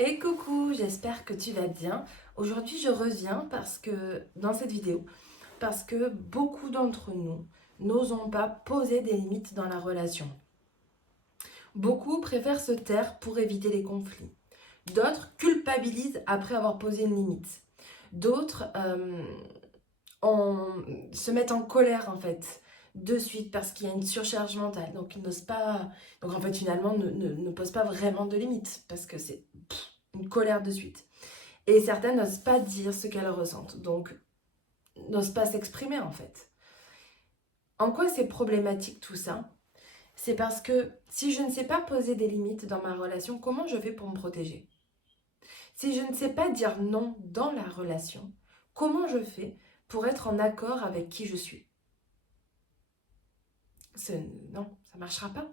Et coucou, j'espère que tu vas bien. Aujourd'hui, je reviens dans cette vidéo parce que beaucoup d'entre nous n'osons pas poser des limites dans la relation. Beaucoup préfèrent se taire pour éviter les conflits. D'autres culpabilisent après avoir posé une limite. D'autres se mettent en colère en fait de suite parce qu'il y a une surcharge mentale. Donc ils n'osent pas. Donc en fait finalement ne posent pas vraiment de limites parce que c'est une colère de suite. Et certaines n'osent pas dire ce qu'elles ressentent, donc n'osent pas s'exprimer en fait. En quoi c'est problématique tout ça? C'est parce que si je ne sais pas poser des limites dans ma relation, comment je fais pour me protéger? Si je ne sais pas dire non dans la relation, comment je fais pour être en accord avec qui je suis? Non, ça ne marchera pas.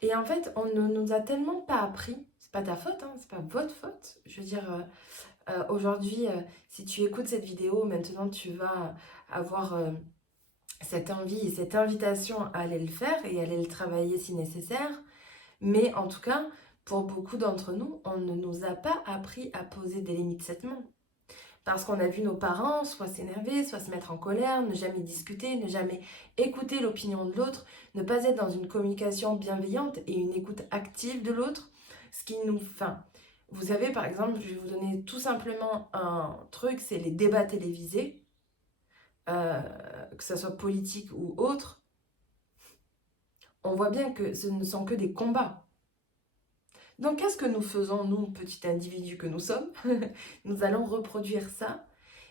Et en fait, on ne nous a tellement pas appris, c'est pas ta faute, hein, c'est pas votre faute. Je veux dire, aujourd'hui, si tu écoutes cette vidéo, maintenant tu vas avoir cette envie et cette invitation à aller le faire et aller le travailler si nécessaire. Mais en tout cas, pour beaucoup d'entre nous, on ne nous a pas appris à poser des limites sainement. Parce qu'on a vu nos parents soit s'énerver, soit se mettre en colère, ne jamais discuter, ne jamais écouter l'opinion de l'autre, ne pas être dans une communication bienveillante et une écoute active de l'autre. Ce qui nous... Enfin, vous savez, par exemple, je vais vous donner tout simplement un truc, c'est les débats télévisés, euh, que ce soit politique ou autre. On voit bien que ce ne sont que des combats. Donc qu'est-ce que nous faisons, nous, petits individus que nous sommes? Nous allons reproduire ça.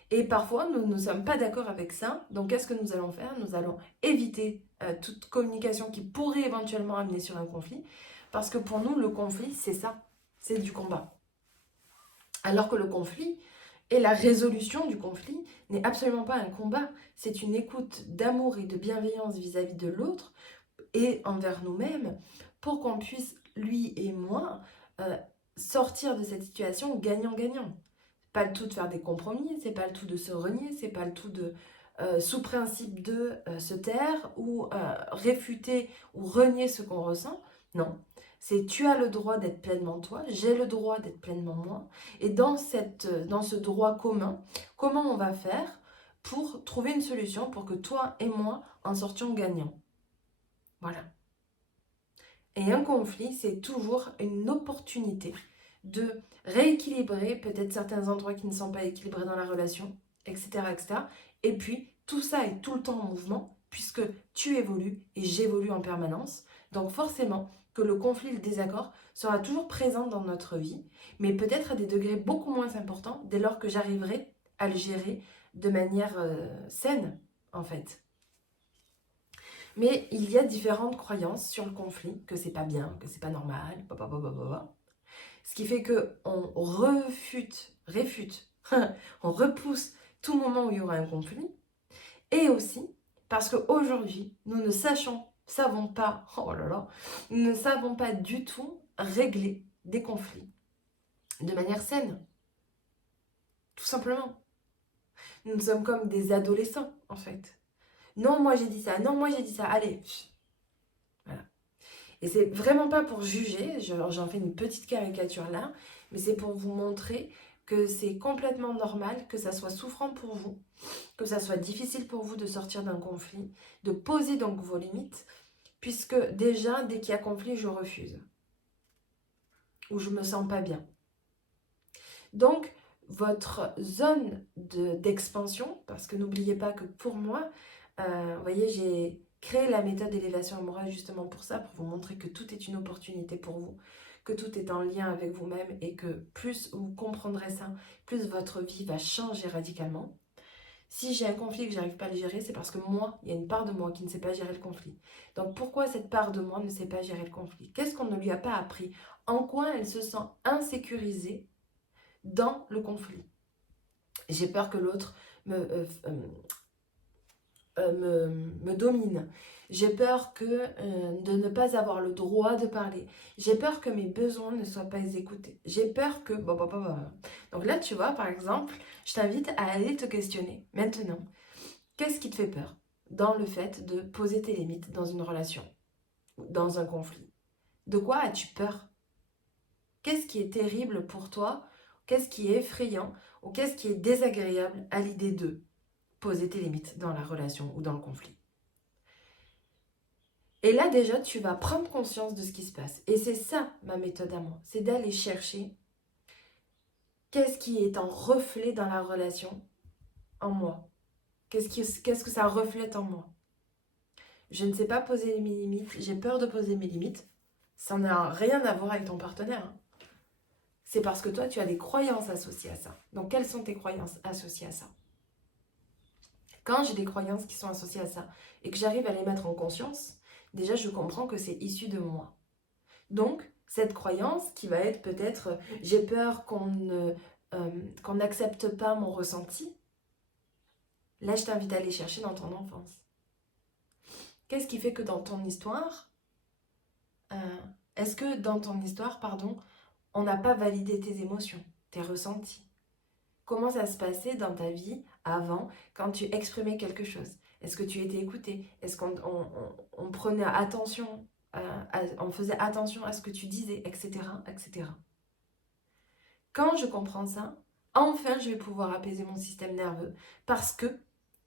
Et parfois, nous ne sommes pas d'accord avec ça. Donc qu'est-ce que nous allons faire? Nous allons éviter toute communication qui pourrait éventuellement amener sur un conflit. Parce que pour nous, le conflit, c'est ça. C'est du combat. Alors que le conflit et la résolution du conflit n'est absolument pas un combat. C'est une écoute d'amour et de bienveillance vis-à-vis de l'autre et envers nous-mêmes pour qu'on puisse, lui et moi, euh, sortir de cette situation gagnant-gagnant. Pas le tout de faire des compromis, c'est pas le tout de se renier, c'est pas le tout de, sous principe de se taire ou réfuter ou renier ce qu'on ressent. Non, c'est tu as le droit d'être pleinement toi, j'ai le droit d'être pleinement moi. Et dans ce droit commun, comment on va faire pour trouver une solution pour que toi et moi en sortions gagnants? Voilà. Et un conflit, c'est toujours une opportunité de rééquilibrer peut-être certains endroits qui ne sont pas équilibrés dans la relation, etc., etc. Et puis, tout ça est tout le temps en mouvement, puisque tu évolues et j'évolue en permanence. Donc forcément que le conflit, le désaccord sera toujours présent dans notre vie, mais peut-être à des degrés beaucoup moins importants dès lors que j'arriverai à le gérer de manière saine, en fait. Mais il y a différentes croyances sur le conflit, que c'est pas bien, que c'est pas normal, blablabla. Ce qui fait que on réfute, on repousse tout moment où il y aura un conflit. Et aussi parce qu'aujourd'hui, nous ne savons pas, oh là là, nous ne savons pas du tout régler des conflits de manière saine, tout simplement. Nous sommes comme des adolescents, en fait. Non, moi j'ai dit ça, non, moi j'ai dit ça, allez. Voilà. Et c'est vraiment pas pour juger, j'en fais une petite caricature là, mais c'est pour vous montrer que c'est complètement normal que ça soit souffrant pour vous, que ça soit difficile pour vous de sortir d'un conflit, de poser donc vos limites, puisque déjà, dès qu'il y a conflit, je refuse, ou je me sens pas bien. Donc, votre zone d'expansion, parce que n'oubliez pas que pour moi, vous voyez, j'ai créé la méthode d'élévation amoureuse justement pour ça, pour vous montrer que tout est une opportunité pour vous, que tout est en lien avec vous-même et que plus vous comprendrez ça, plus votre vie va changer radicalement. Si j'ai un conflit et que j'arrive pas à le gérer, c'est parce que moi, il y a une part de moi qui ne sait pas gérer le conflit. Donc pourquoi cette part de moi ne sait pas gérer le conflit? Qu'est-ce qu'on ne lui a pas appris? En quoi elle se sent insécurisée dans le conflit? J'ai peur que l'autre me domine. J'ai peur de ne pas avoir le droit de parler. J'ai peur que mes besoins ne soient pas écoutés. J'ai peur que... Donc là, tu vois, par exemple, je t'invite à aller te questionner maintenant. Qu'est-ce qui te fait peur dans le fait de poser tes limites dans une relation, dans un conflit? De quoi as-tu peur? Qu'est-ce qui est terrible pour toi? Qu'est-ce qui est effrayant? Ou qu'est-ce qui est désagréable à l'idée de poser tes limites dans la relation ou dans le conflit? Et là, déjà, tu vas prendre conscience de ce qui se passe. Et c'est ça, ma méthode à moi. C'est d'aller chercher qu'est-ce qui est en reflet dans la relation en moi. Qu'est-ce que ça reflète en moi? Je ne sais pas poser mes limites. J'ai peur de poser mes limites. Ça n'a rien à voir avec ton partenaire, hein. C'est parce que toi, tu as des croyances associées à ça. Donc, quelles sont tes croyances associées à ça? Quand j'ai des croyances qui sont associées à ça et que j'arrive à les mettre en conscience, déjà, je comprends que c'est issu de moi. Donc, cette croyance qui va être peut-être j'ai peur qu'on n'accepte pas mon ressenti, là, je t'invite à aller chercher dans ton enfance. Qu'est-ce qui fait que dans ton histoire, est-ce que dans ton histoire, pardon, on n'a pas validé tes émotions, tes ressentis? Comment ça se passait dans ta vie avant, quand tu exprimais quelque chose? Est-ce que tu étais écouté? Est-ce qu'on prenait attention, on faisait attention à ce que tu disais, etc., etc. Quand je comprends ça, enfin, je vais pouvoir apaiser mon système nerveux parce que,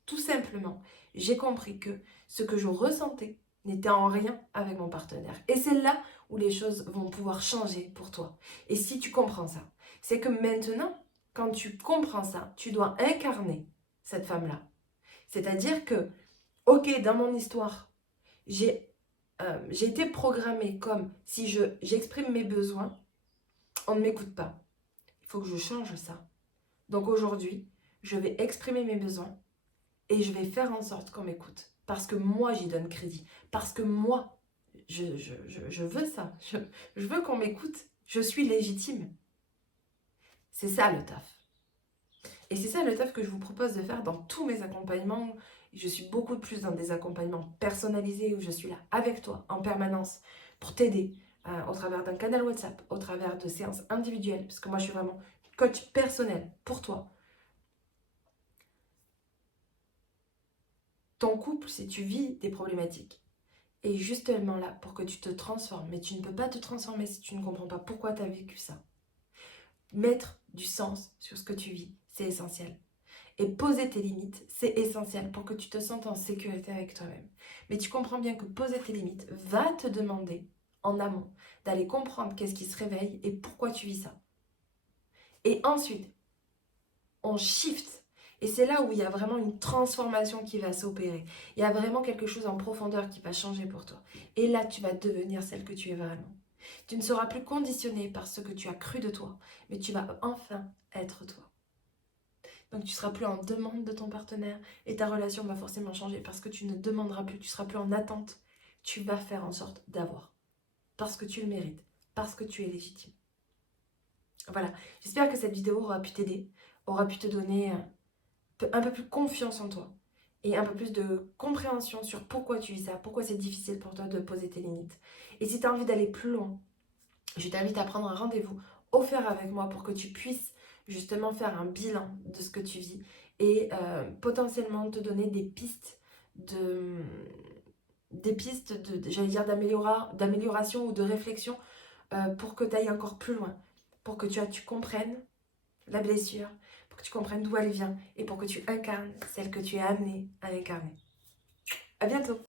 tout simplement, j'ai compris que ce que je ressentais n'était en rien avec mon partenaire. Et c'est là où les choses vont pouvoir changer pour toi. Et si tu comprends ça, c'est que maintenant, quand tu comprends ça, tu dois incarner cette femme-là. C'est-à-dire que, ok, dans mon histoire, j'ai été programmée comme si j'exprime mes besoins, on ne m'écoute pas. Il faut que je change ça. Donc aujourd'hui, je vais exprimer mes besoins et je vais faire en sorte qu'on m'écoute. Parce que moi, j'y donne crédit. Parce que moi, je veux ça. Je veux qu'on m'écoute. Je suis légitime. C'est ça le taf. Et c'est ça le taf que je vous propose de faire dans tous mes accompagnements. Je suis beaucoup plus dans des accompagnements personnalisés où je suis là avec toi en permanence pour t'aider au travers d'un canal WhatsApp, au travers de séances individuelles, parce que moi je suis vraiment coach personnel pour toi. Ton couple, si tu vis des problématiques, est justement là pour que tu te transformes. Mais tu ne peux pas te transformer si tu ne comprends pas pourquoi tu as vécu ça. Mettre du sens sur ce que tu vis, c'est essentiel. Et poser tes limites, c'est essentiel pour que tu te sentes en sécurité avec toi-même. Mais tu comprends bien que poser tes limites va te demander, en amont, d'aller comprendre qu'est-ce qui se réveille et pourquoi tu vis ça. Et ensuite, on shift. Et c'est là où il y a vraiment une transformation qui va s'opérer. Il y a vraiment quelque chose en profondeur qui va changer pour toi. Et là, tu vas devenir celle que tu es vraiment. Tu ne seras plus conditionné par ce que tu as cru de toi, mais tu vas enfin être toi. Donc tu ne seras plus en demande de ton partenaire et ta relation va forcément changer parce que tu ne demanderas plus, tu ne seras plus en attente. Tu vas faire en sorte d'avoir. Parce que tu le mérites, parce que tu es légitime. Voilà, j'espère que cette vidéo aura pu t'aider, aura pu te donner un peu plus confiance en toi et un peu plus de compréhension sur pourquoi tu vis ça, pourquoi c'est difficile pour toi de poser tes limites. Et si tu as envie d'aller plus loin, je t'invite à prendre un rendez-vous offert avec moi pour que tu puisses justement faire un bilan de ce que tu vis et potentiellement te donner des pistes j'allais dire d'amélioration ou de réflexion pour que tu ailles encore plus loin, pour que tu comprennes la blessure, pour que tu comprennes d'où elle vient et pour que tu incarnes celle que tu es amenée à incarner. À bientôt!